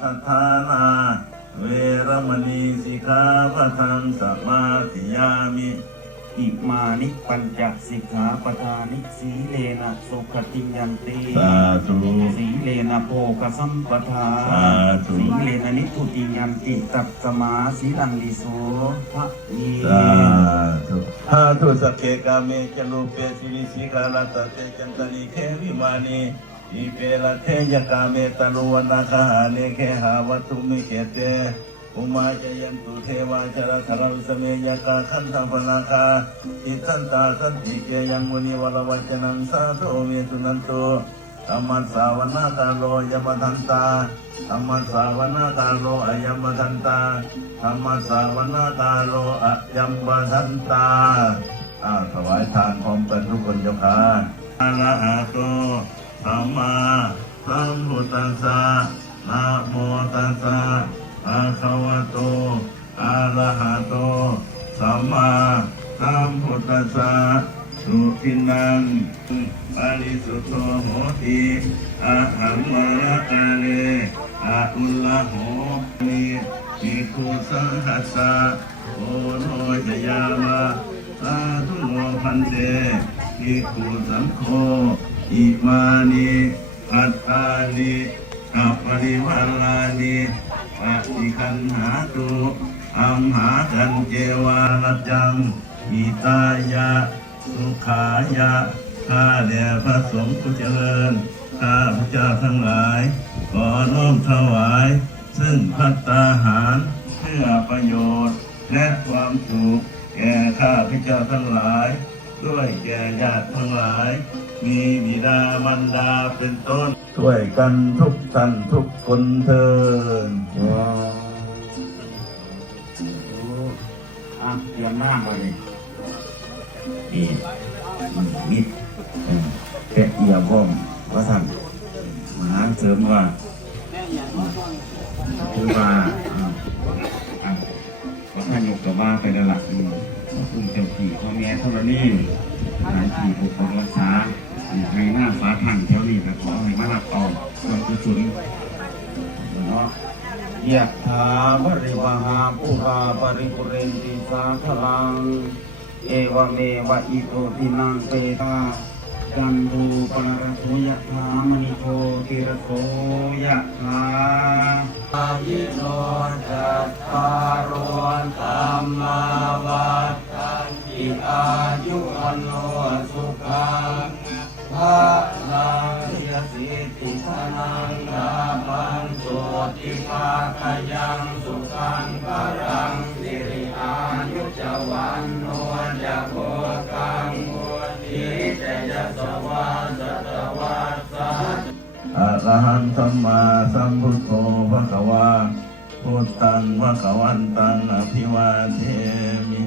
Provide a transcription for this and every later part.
ทัฏฐานาเวรมณีสิกขาปะทังสมาธิยามิอิมานิปัญจสิกขาปทานิสีเลนะสุขติยันติสาธุสีเลนะโภคสัมปทาสาธุสีเลนะนิพุติยันติตัตสมาสีลังดิโสภะเยสาธุสาธุสัพเพกาเมจลูเปสิริสิกาลตเตจันตนิเควิมานี อิเปลเทยกาเมตลุวนาคาเนเคหาวัตุมิเกเตอุมาจยันตุเทวาชรธรสเมยกาขันธปนาคาอิทันตาสันติเกยังมุนิวรวัจนังสาธุเมตุนันโตธรรมสสาวนาคาโลยมทันตาธรรมสสาวนาคาโลอายมทันตาธรรมสสาวนาคาโลอยัมบทันตาอาถวายทานพร้อมกันทุกคนเจ้าค่ะอะระหะโต สัมมาสัมพุทธัสสะนะโมตัสสะภะคะวะโตอะระหะโต สัมมาสัมพุทธัสสะสุทินังปาริสุทโธโหติอะหังวรกาเลอะอุลลาโหนิมิคุสังหัสสะโอโนจยามะสาธุโนพันเตมิคุสังโฆ อิมานิอัตตานิอัปปริวารานิปฏิคันหาตุอัมหากันเจวาลจังอิตายะ สุขายะ ข้าแด่พระสงฆ์ผู้เจริญ ข้าพระเจ้าทั้งหลาย ขอน้อมถวาย ซึ่งพัตตาหาร เพื่อประโยชน์ และความสุขแก่ข้าพระเจ้าทั้งหลาย ด้วยแก่ญาติทั้งหลาย มีบิดามารดาเป็นต้นช่วยกันทุกท่านทุกคนเทินอะเตรียมหน้ามาเลยนี่มิดเออแกะเอียบ้อมว่าสั่นมหาเสริมว่าคือว่าอ่าอะขอท่านยกกับว่าไปแล้วล่ะอืมขอบคุณเจ้าที่พ่อแม่ธรณีสถานที่ปกปักรั กษาให้หน้าฟ้าทังแถวนี้แต่ขอให้มารับเอาส่วนกุศลเนาะยะถาบริวหาปุราปริปุเรนติสาคลัง เอวเมวะอิโตทินังเปตาจันทูปนรโสยะถามณิโชติระโสยะถาอายิโนจัตตารวนธรรมาวัฏตันติอายุวันโนสุขังะลังยสิทิสนังกาปันโสติภาคยังสุขังพรังสิริอายุจวันโนจะโกกังวุติเตยสวาสตวัสสะอะระหังสัมมาสัมพุทโธภะคะวาพุทธังภะคะวันตังอภิวาเทมิ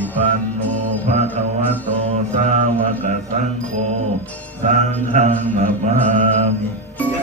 ิปันโนภะคะวะโตสาวกสังโฆสังฆังนามามิ